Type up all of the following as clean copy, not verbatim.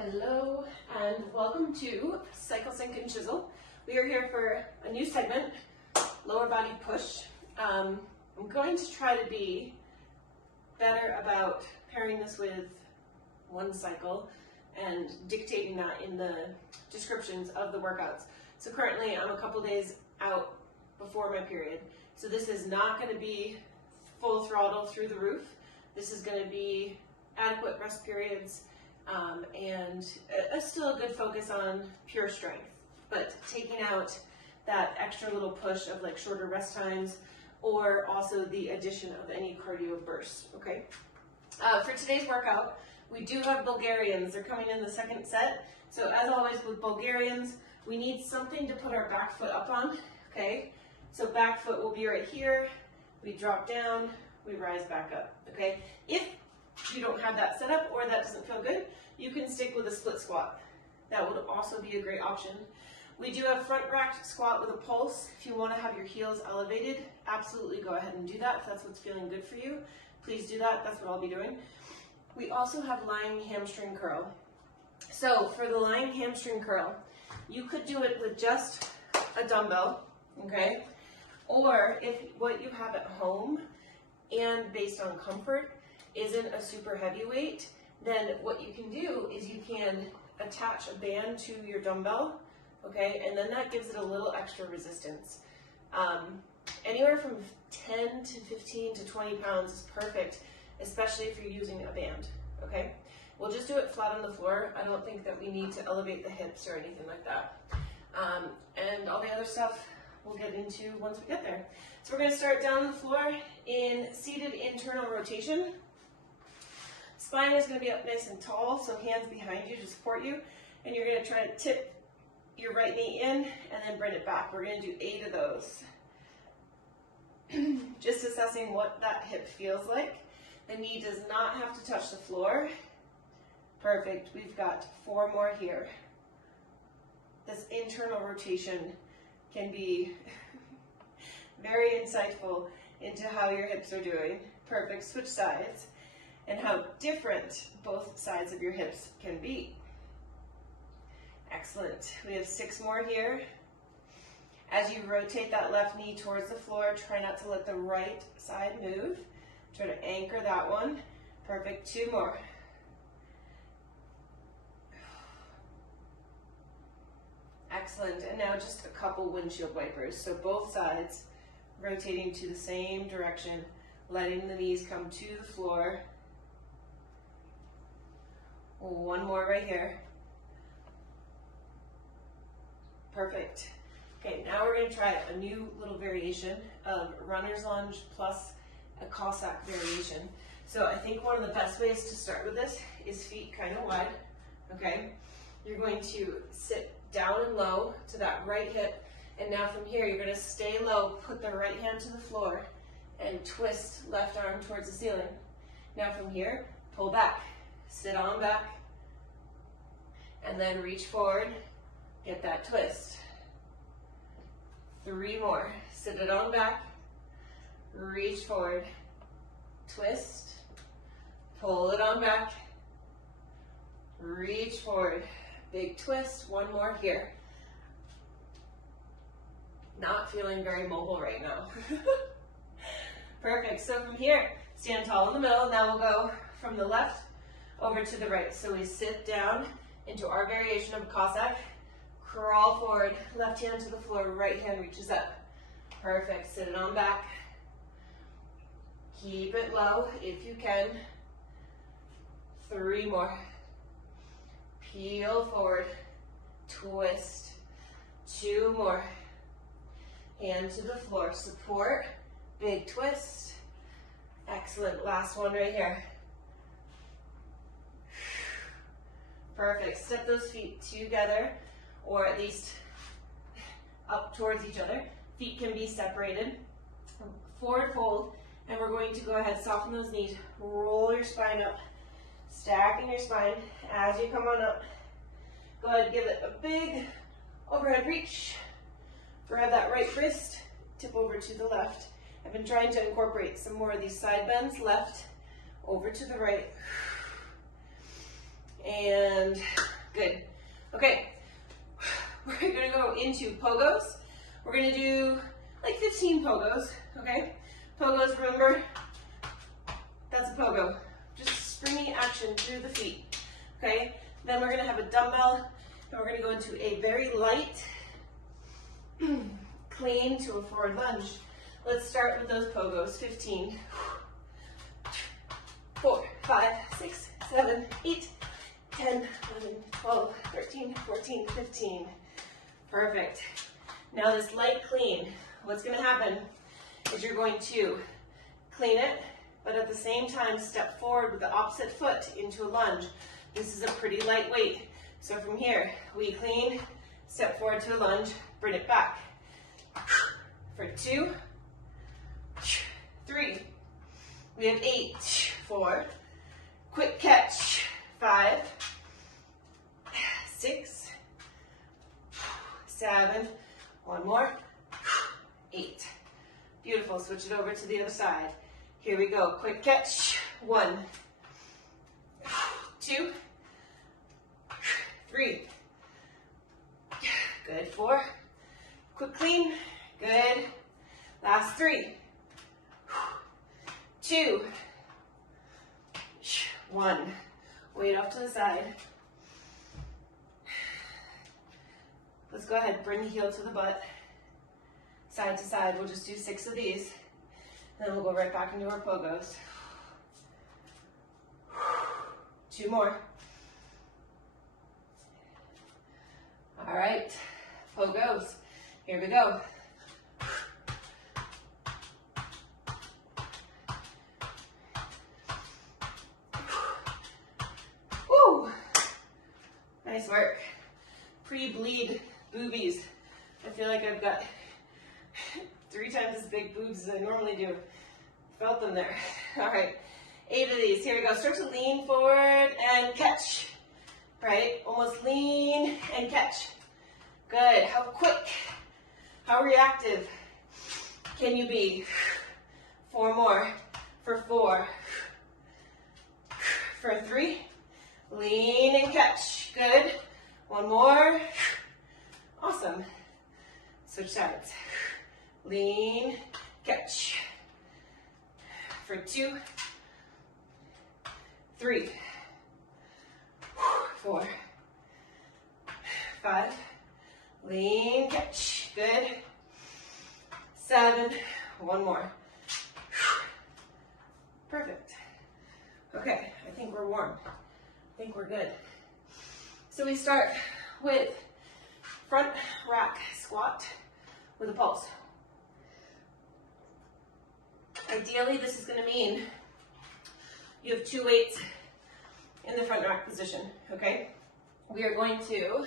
Hello and welcome to Cycle, Sync and Chisel. We are here for a new segment, lower body push. I'm going to try to be better about pairing this with one cycle and dictating that in the descriptions of the workouts. So currently I'm a couple days out before my period. So this is not going to be full throttle through the roof. This is going to be adequate rest periods, and still a good focus on pure strength, but taking out that extra little push of like shorter rest times or also the addition of any cardio bursts, okay? For today's workout, we do have Bulgarians. They're coming in the second set. So as always with Bulgarians, we need something to put our back foot up on, okay? So back foot will be right here. We drop down, we rise back up, okay? If you don't have that set up or that doesn't feel good, you can stick with a split squat. That would also be a great option. We do have front racked squat with a pulse. If you want to have your heels elevated, absolutely go ahead and do that. If that's what's feeling good for you, please do that. That's what I'll be doing. We also have lying hamstring curl. So for the lying hamstring curl, you could do it with just a dumbbell, okay? Or if what you have at home and based on comfort isn't a super heavy weight, then what you can do is you can attach a band to your dumbbell, okay, and then that gives it a little extra resistance. Anywhere from 10 to 15 to 20 pounds is perfect, especially if you're using a band, okay? We'll just do it flat on the floor. I don't think that we need to elevate the hips or anything like that. And all the other stuff we'll get into once we get there. So we're going to start down on the floor in seated internal rotation. Spine is going to be up nice and tall, so hands behind you to support you. And you're going to try to tip your right knee in and then bring it back. We're going to do 8 of those. Just assessing what that hip feels like. The knee does not have to touch the floor. Perfect. We've got 4 more here. This internal rotation can be very insightful into how your hips are doing. Perfect. Switch sides. And how different both sides of your hips can be. Excellent. We have 6 more here. As you rotate that left knee towards the floor, try not to let the right side move. Try to anchor that one. Perfect. 2 more. Excellent. And now just a couple windshield wipers. So both sides rotating to the same direction, letting the knees come to the floor. 1 more right here. Perfect. Okay, now we're going to try a new little variation of runner's lunge plus a Cossack variation. So I think one of the best ways to start with this is feet kind of wide, okay? You're going to sit down and low to that right hip, and now from here you're going to stay low, put the right hand to the floor, and twist left arm towards the ceiling. Now from here, pull back. Sit on back, and then reach forward, get that twist. 3 more. Sit it on back, reach forward, twist, pull it on back, reach forward, big twist. 1 more here. Not feeling very mobile right now. Perfect. So from here, stand tall in the middle. Now we'll go from the left over to the right. So we sit down into our variation of a Cossack, crawl forward, left hand to the floor, right hand reaches up. Perfect. Sit it on back. Keep it low if you can. 3 more. Peel forward, twist. 2 more. Hand to the floor, support, big twist. Excellent. Last one right here. Perfect. Step those feet together, or at least up towards each other. Feet can be separated. Forward fold, and we're going to go ahead, soften those knees, roll your spine up, stacking your spine as you come on up. Go ahead, give it a big overhead reach. Grab that right wrist, tip over to the left. I've been trying to incorporate some more of these side bends, left over to the right. And into pogos. We're gonna do like 15 pogos, okay? Pogos, remember, that's a pogo. Just springy action through the feet, okay? Then we're gonna have a dumbbell, and we're gonna go into a very light clean to a forward lunge. Let's start with those pogos, 15. 4, 5, 6, 7, 8, 10, 11, 12, 13, 14, 15. Perfect. Now this light clean, what's gonna happen is you're going to clean it, but at the same time step forward with the opposite foot into a lunge. This is a pretty light weight. So from here, we clean, step forward to a lunge, bring it back. For 2, 3, we have 8, 4, quick catch, 5, 6, 7, one more, 8. Beautiful, switch it over to the other side. Here we go, quick catch, 1, 2, 3, good, 4, quick clean, good, last 3, 2, 1, weight off to the side. Let's go ahead, bring the heel to the butt, side to side. We'll just do 6 of these, then we'll go right back into our pogos. 2 more. All right, pogos, here we go. Woo! Nice work. Pre-bleed boobies. I feel like I've got 3 times as big boobs as I normally do. Felt them there. All right, 8 of these. Here we go. Start to lean forward and catch. Right? Almost lean and catch. Good. How quick, how reactive can you be? 4 more. For 4. For 3. Lean and catch. Good. 1 more. Awesome. Switch sides. Lean, catch. For 2, 3, 4, 5. Lean, catch. Good. 7. 1 more. Perfect. Okay, I think we're warm. I think we're good. So we start with front rack squat with a pulse. Ideally, this is going to mean you have 2 weights in the front rack position, okay? We are going to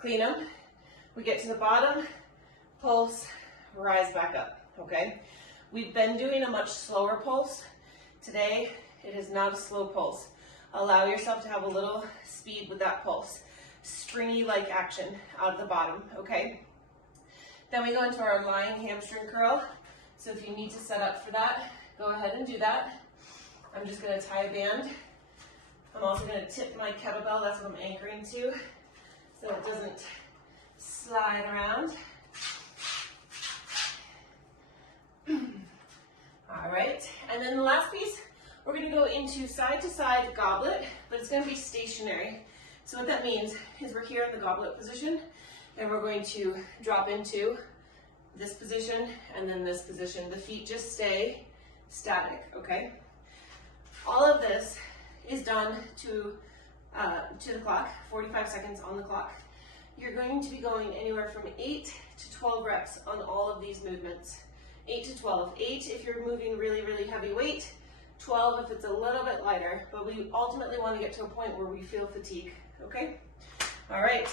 clean them. We get to the bottom, pulse, rise back up, okay? We've been doing a much slower pulse. Today, it is not a slow pulse. Allow yourself to have a little speed with that pulse. Springy-like action out of the bottom, okay? Then we go into our lying hamstring curl. So if you need to set up for that, go ahead and do that. I'm just gonna tie a band. I'm also gonna tip my kettlebell, that's what I'm anchoring to, so it doesn't slide around. All right, and then the last piece, we're gonna go into side to side goblet, but it's gonna be stationary. So what that means is we're here in the goblet position, and we're going to drop into this position and then this position. The feet just stay static, okay? All of this is done to the clock, 45 seconds on the clock. You're going to be going anywhere from 8 to 12 reps on all of these movements. 8 to 12. 8 if you're moving really, really heavy weight. 12 if it's a little bit lighter, but we ultimately want to get to a point where we feel fatigue, okay? All right,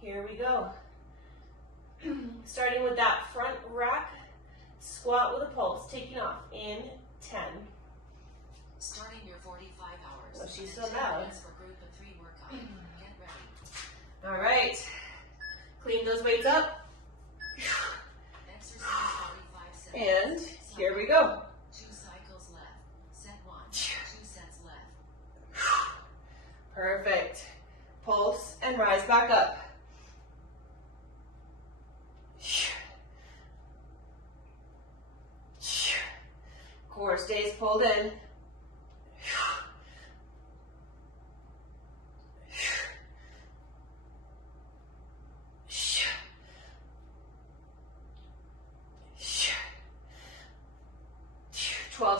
here we go. Starting with that front rack, squat with a pulse, taking off in 10. Starting your 45 hours. Oh, she's so loud. For group of 3 workout. Get ready. All right, clean those weights up. Exercise 45 seconds. And here we go. 2 cycles left. Set 1. 2 sets left. Perfect. Pulse and rise back up. Core stays pulled in.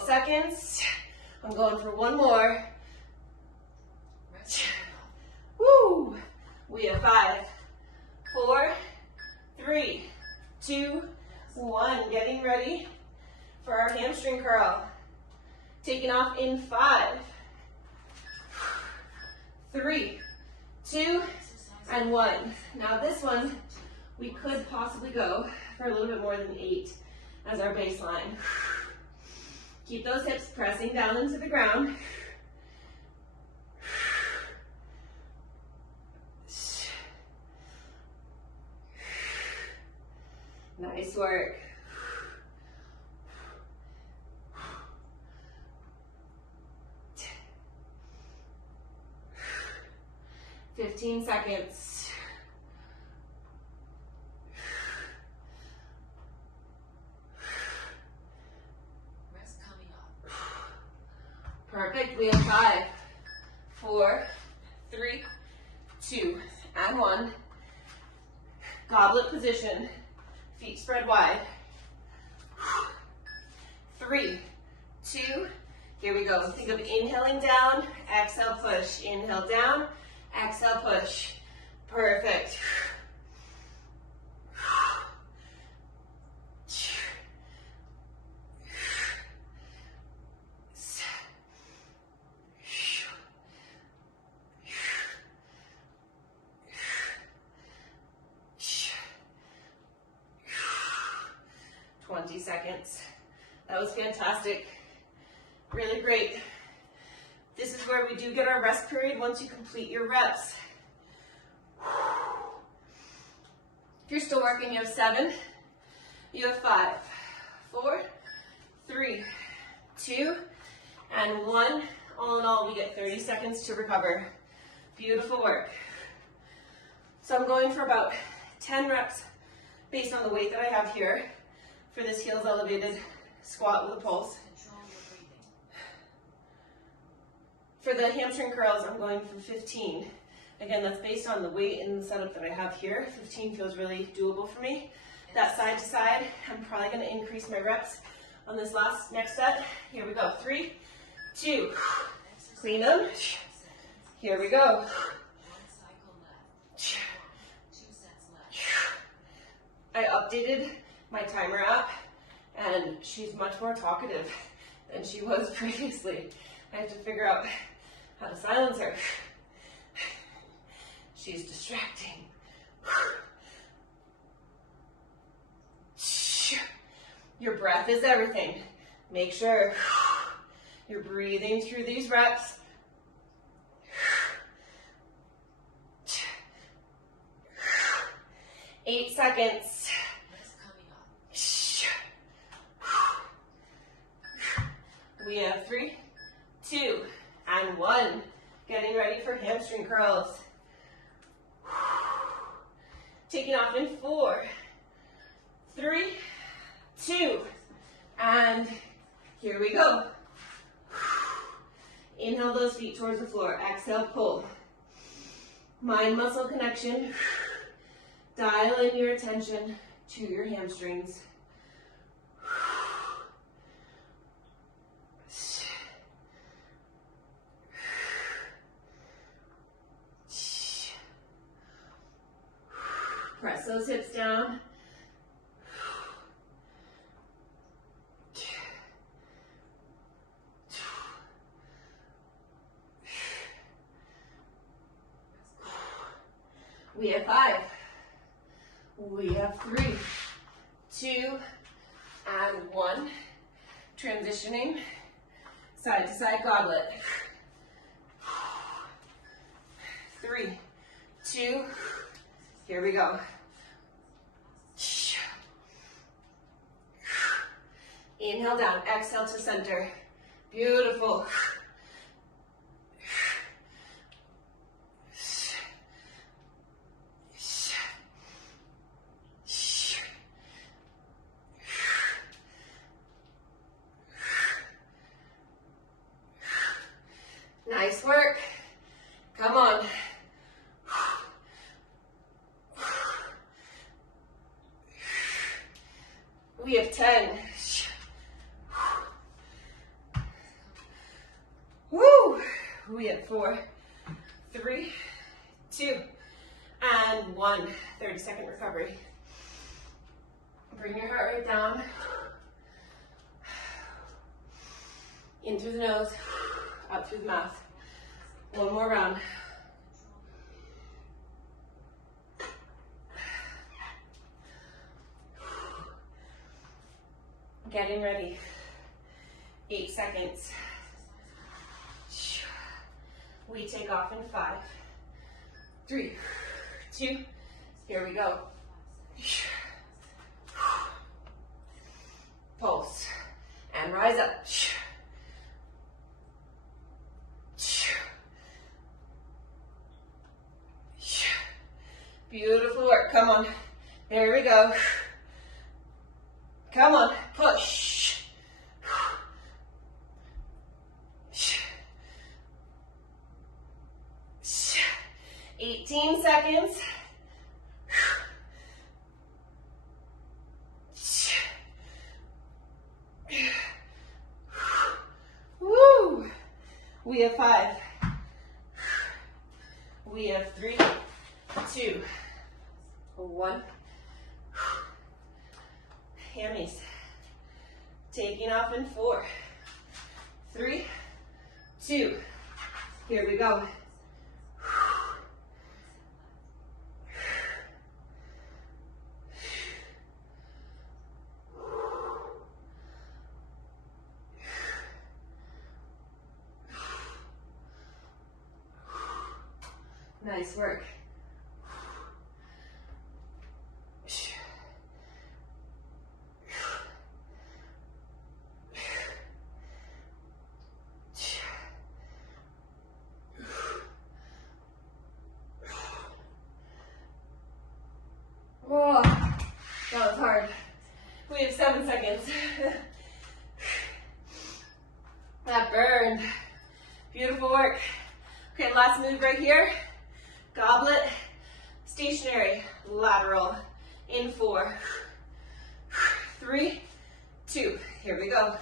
Seconds. I'm going for one more. Woo! We have 5, 4, 3, 2, 1. Getting ready for our hamstring curl. Taking off in 5, 3, 2, and 1. Now this one, we could possibly go for a little bit more than 8 as our baseline. Keep those hips pressing down into the ground. Nice work. Fifteen seconds. Perfect. We have 5, 4, 3, 2, and 1. Goblet position. Feet spread wide. 3, 2. Here we go. Think of inhaling down, exhale, push. Inhale down, exhale, push. Perfect. Seconds. That was fantastic. Really great. This is where we do get our rest period once you complete your reps. If you're still working, you have 7, you have 5, 4, 3, 2, and 1. All in all, we get 30 seconds to recover. Beautiful work. So I'm going for about 10 reps based on the weight that I have here for this heels elevated squat with a pulse. For the hamstring curls, I'm going for 15. Again, that's based on the weight and the setup that I have here. 15 feels really doable for me. That side to side, I'm probably gonna increase my reps on this next set. Here we go, 3, 2, clean them. Here we go. I updated my timer app, and she's much more talkative than she was previously. I have to figure out how to silence her. She's distracting. Your breath is everything. Make sure you're breathing through these reps. 8 seconds. We have 3, 2, and 1. Getting ready for hamstring curls. Taking off in 4, 3, 2, and here we go. Inhale those feet towards the floor. Exhale, pull. Mind-muscle connection. Dial in your attention to your hamstrings. Press those hips down. We have 5. We have 3, 2, and 1. Transitioning side to side goblet. 3, 2, here we go. Inhale down, exhale to center. Beautiful. Nice work. Come on. We have 10. Woo! We have 4, 3, 2, and 1. 30-second recovery. Bring your heart rate down. In through the nose, out through the mouth. One more round. Getting ready. 8 seconds. We take off in 5, 3, 2, here we go. Pulse, and rise up. Beautiful work, come on. There we go. Come on, push. 18 seconds. Woo! We have 5. We have 3, 2, 1. Hammies. Taking off in 4, 3, 2. Here we go. Nice work. Whoa, that was hard. We have 7 seconds. That burned. Beautiful work. Okay, last move right here. Goblet, stationary, lateral, in 4, 3, 2. Here we go.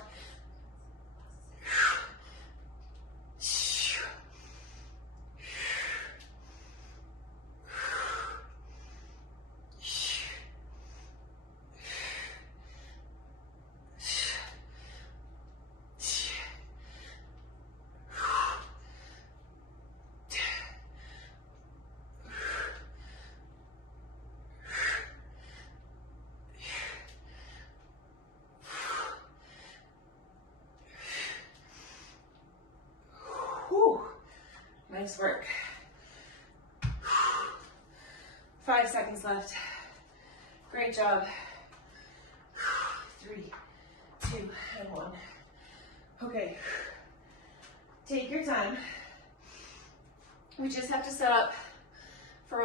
Nice work. 5 seconds left. Great job. 3, 2, and 1. Okay. Take your time. We just have to set up for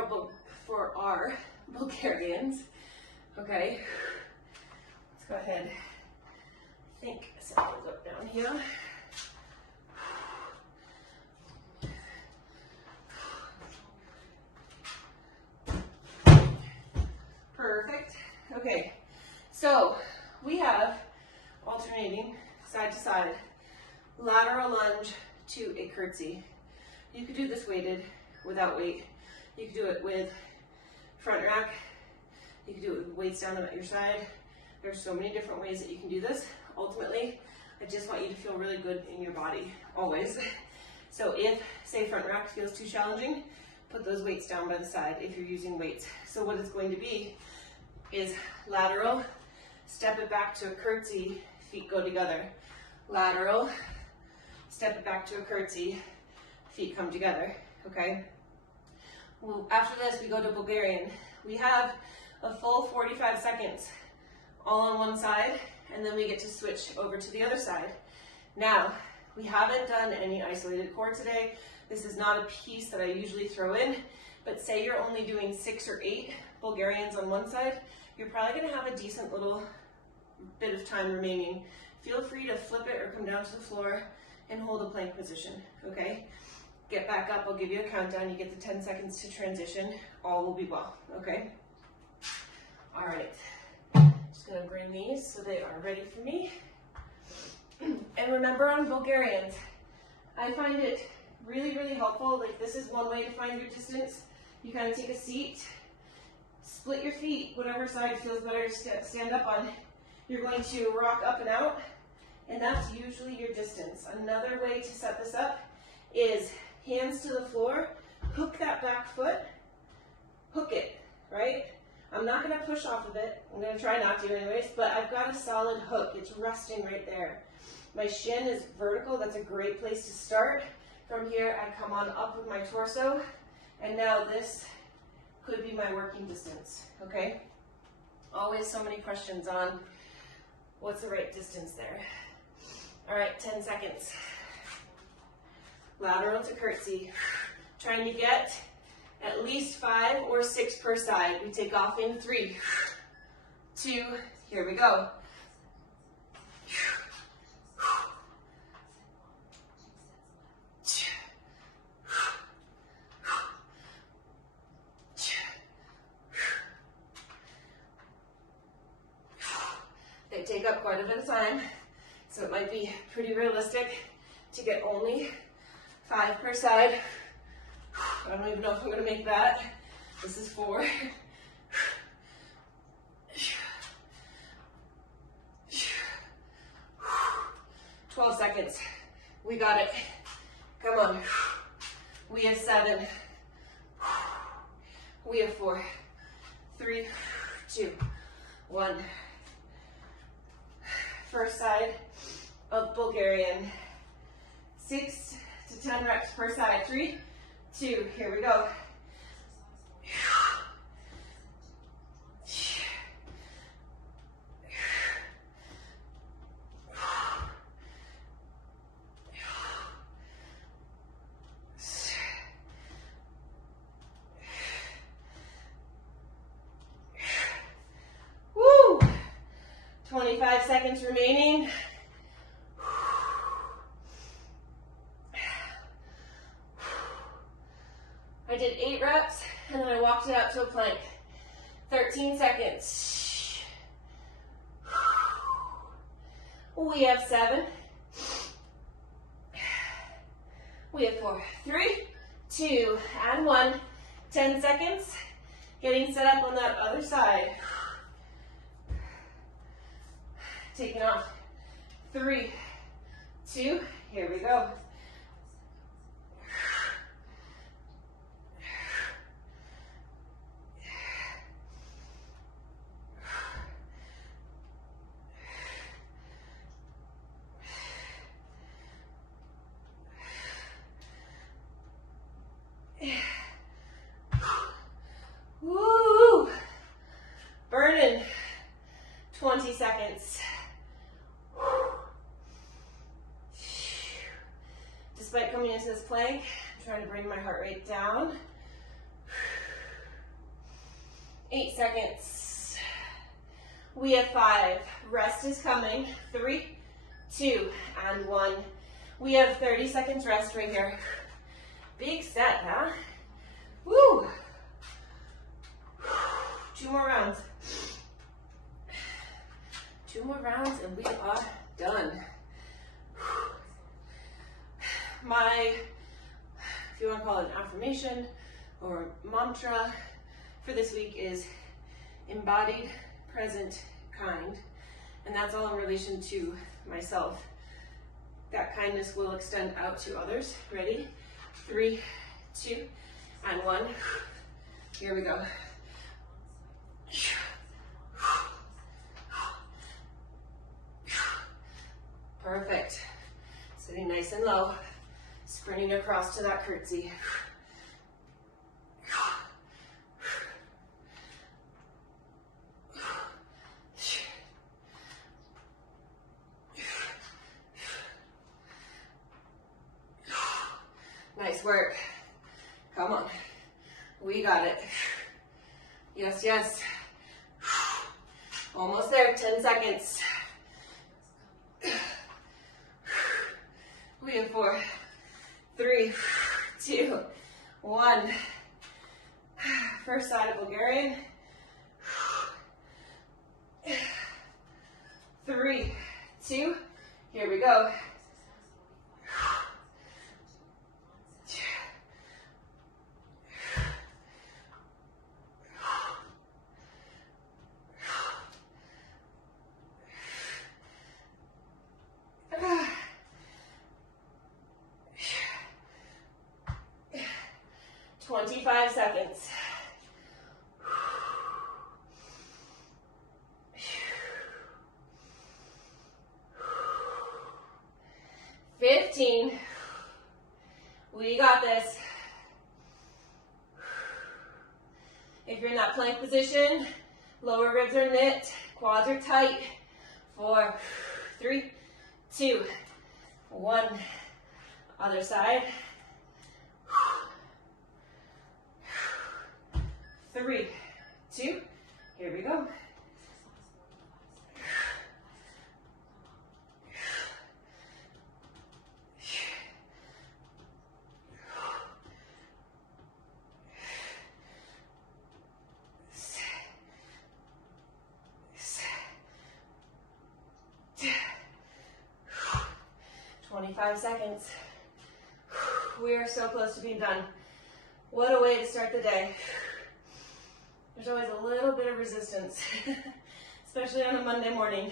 our Bulgarians. Okay. Let's go ahead. I think set those up down here. Perfect. Okay, so we have alternating side to side, lateral lunge to a curtsy. You could do this weighted, without weight. You could do it with front rack. You could do it with weights down at your side. There's so many different ways that you can do this. Ultimately, I just want you to feel really good in your body, always. So if, say, front rack feels too challenging, put those weights down by the side if you're using weights. So what it's going to be is lateral, step it back to a curtsy, feet go together. Lateral, step it back to a curtsy, feet come together, okay? Well, after this, we go to Bulgarian. We have a full 45 seconds, all on one side, and then we get to switch over to the other side. Now, we haven't done any isolated core today. This is not a piece that I usually throw in, but say you're only doing 6 or 8 Bulgarians on one side, you're probably gonna have a decent little bit of time remaining. Feel free to flip it or come down to the floor and hold a plank position, okay? Get back up, I'll give you a countdown. You get the 10 seconds to transition. All will be well, okay? All right, just gonna bring these so they are ready for me. And remember on Bulgarians, I find it really, really helpful. Like this is one way to find your distance. You kind of take a seat, split your feet, whatever side feels better to stand up on. You're going to rock up and out, and that's usually your distance. Another way to set this up is hands to the floor, hook that back foot, hook it, right? I'm not gonna push off of it. I'm gonna try not to anyways, but I've got a solid hook. It's resting right there. My shin is vertical. That's a great place to start. From here, I come on up with my torso, and now this could be my working distance, okay? Always so many questions on what's the right distance there. All right, 10 seconds. Lateral to curtsy. Trying to get at least 5 or 6 per side. We take off in 3, 2, here we go. They take up quite a bit of time, so it might be pretty realistic to get only 5 per side. I don't even know if I'm going to make that. This is 4. 12 seconds. We got it. Come on. We have 7. We have 4. 3, 2, 1. First side of Bulgarian. 6 to 10 reps per side. 3, 2, here we go. Woo! 25 seconds remaining. I did 8 reps, and then I walked it out to a plank. 13 seconds. We have 7. We have 4. 3, 2, and 1. 10 seconds. Getting set up on that other side. Taking off. 3, 2, here we go. Woo! Burning. 20 seconds. Despite coming into this plank, I'm trying to bring my heart rate down. 8 seconds. We have 5. Rest is coming. 3, 2, and 1. We have 30 seconds rest right here. Big set, huh? Woo! 2 more rounds. 2 more rounds and we are done. My, if you want to call it an affirmation or mantra for this week is embodied, present, kind. And that's all in relation to myself. That kindness will extend out to others. Ready? 3, 2, and 1. Here we go. Perfect. Sitting nice and low. Sprinting across to that curtsy. Nice work. Come on. We got it. Yes, yes. Almost there. 10 seconds. We have 4, 3, 2, 1. First side of Bulgarian. 3, 2, here we go. 25 seconds. 15. We got this. If you're in that plank position, lower ribs are knit, quads are tight. 4, 3, 2, 1. Other side. 3, 2, here we go. 25 seconds. We are so close to being done. What a way to start the day. There's always a little bit of resistance, especially on a Monday morning,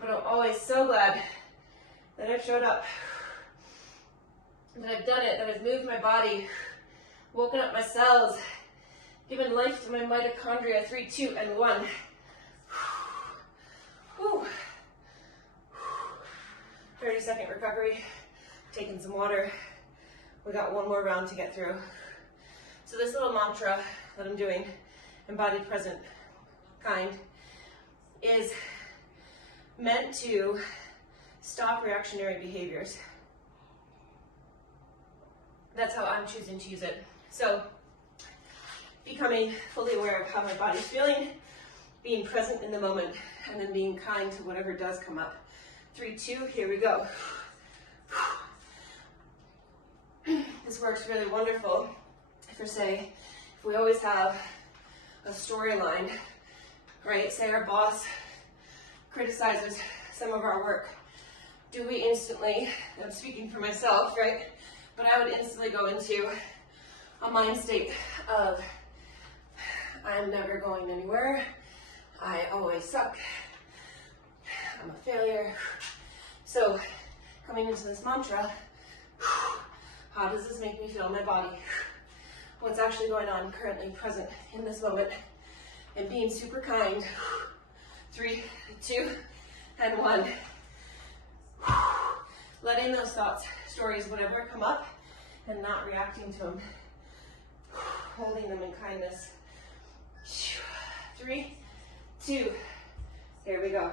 but I'm always so glad that I've showed up, that I've done it, that I've moved my body, woken up my cells, given life to my mitochondria. 3, 2, and 1. Whew. 30-second recovery, taking some water. We got one more round to get through. So this little mantra that I'm doing, embodied, present, kind, is meant to stop reactionary behaviors. That's how I'm choosing to use it. So becoming fully aware of how my body's feeling, being present in the moment, and then being kind to whatever does come up. 3, 2, here we go. This works really wonderful for, say, if we always have a storyline, right? Say our boss criticizes some of our work. Do we instantly, I'm speaking for myself, right? But I would instantly go into a mind state of, I'm never going anywhere. I always suck. I'm a failure. So coming into this mantra, how does this make me feel in my body? What's actually going on currently present in this moment? And being super kind. 3, 2, and 1. Letting those thoughts, stories, whatever come up, and not reacting to them. Holding them in kindness. 3, 2, here we go.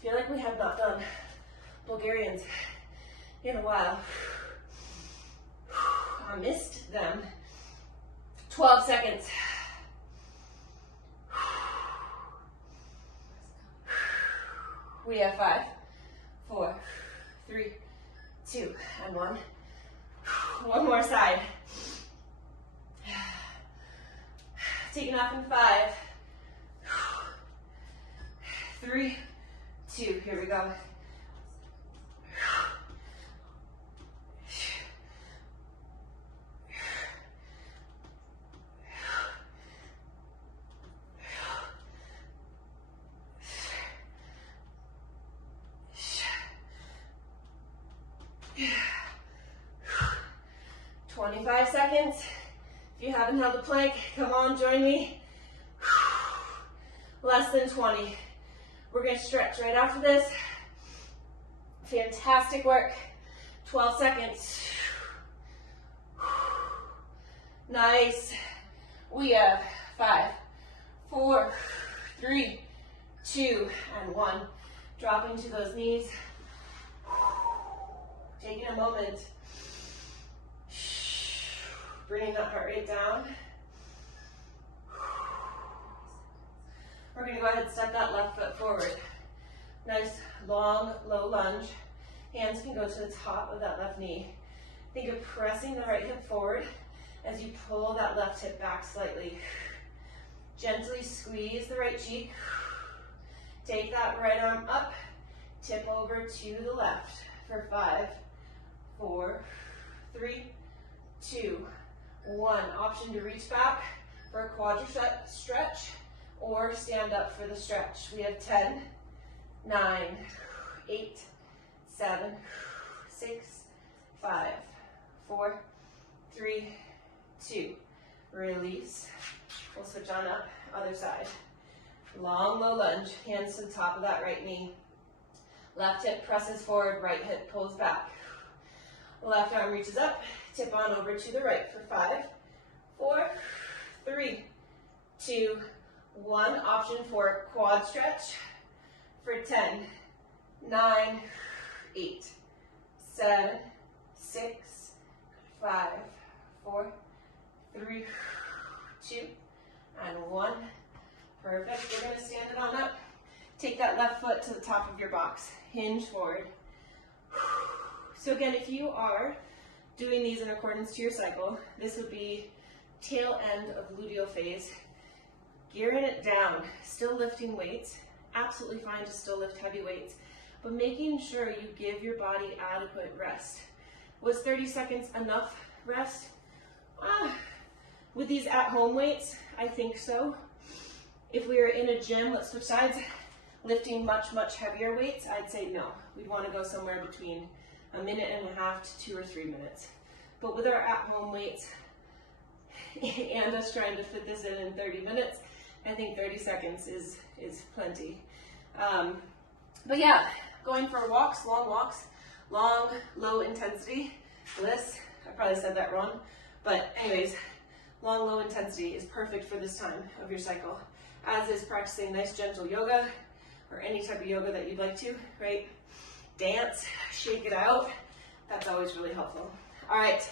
'Feel like we have not done Bulgarians in a while. I missed them. 12 seconds. We have 5, 4, 3, 2, and 1. One more side. Taking off in 5, 3, 2, here we go. 25 seconds. If you haven't held a plank, come on, join me. Less than 20. We're going to stretch right after this. Fantastic work. 12 seconds. Nice. We have 5, 4, 3, 1. Dropping to those knees. Taking a moment. Bringing that heart rate down. We're going to go ahead and step that left foot forward. Nice, long, low lunge. Hands can go to the top of that left knee. Think of pressing the right hip forward as you pull that left hip back slightly. Gently squeeze the right cheek. Take that right arm up. Tip over to the left for 5, 4, 3, 2, 1. Option to reach back for a quadricep stretch or stand up for the stretch. We have 10, 9, 8, 7, 6, 5, 4, 3, 2. Release. We'll switch on up, other side. Long, low lunge, hands to the top of that right knee. Left hip presses forward, right hip pulls back. Left arm reaches up, tip on over to the right for 5, 4, 3, 2, 1. Option for quad stretch for 10, 9, 8, 7, 6, 5, 4, 3, 2, and 1. Perfect. We're going to stand it on up. Take that left foot to the top of your box. Hinge forward. So again, if you are doing these in accordance to your cycle, this would be tail end of luteal phase. Gearing it down, still lifting weights. Absolutely fine to still lift heavy weights, but making sure you give your body adequate rest. Was 30 seconds enough rest? With these at-home weights, I think so. If we were in a gym, let's switch sides, lifting much, much heavier weights, I'd say no. We'd want to go somewhere between 1.5 minutes to 2 or 3 minutes. But with our at-home weights and us trying to fit this in 30 minutes, I think 30 seconds is plenty. But yeah, going for walks, long, low intensity. Bliss, I probably said that wrong, but anyways, long, low intensity is perfect for this time of your cycle, as is practicing nice gentle yoga or any type of yoga that you'd like to, right? Dance, shake it out. That's always really helpful. All right,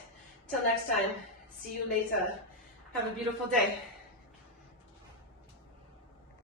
till next time, see you later. Have a beautiful day.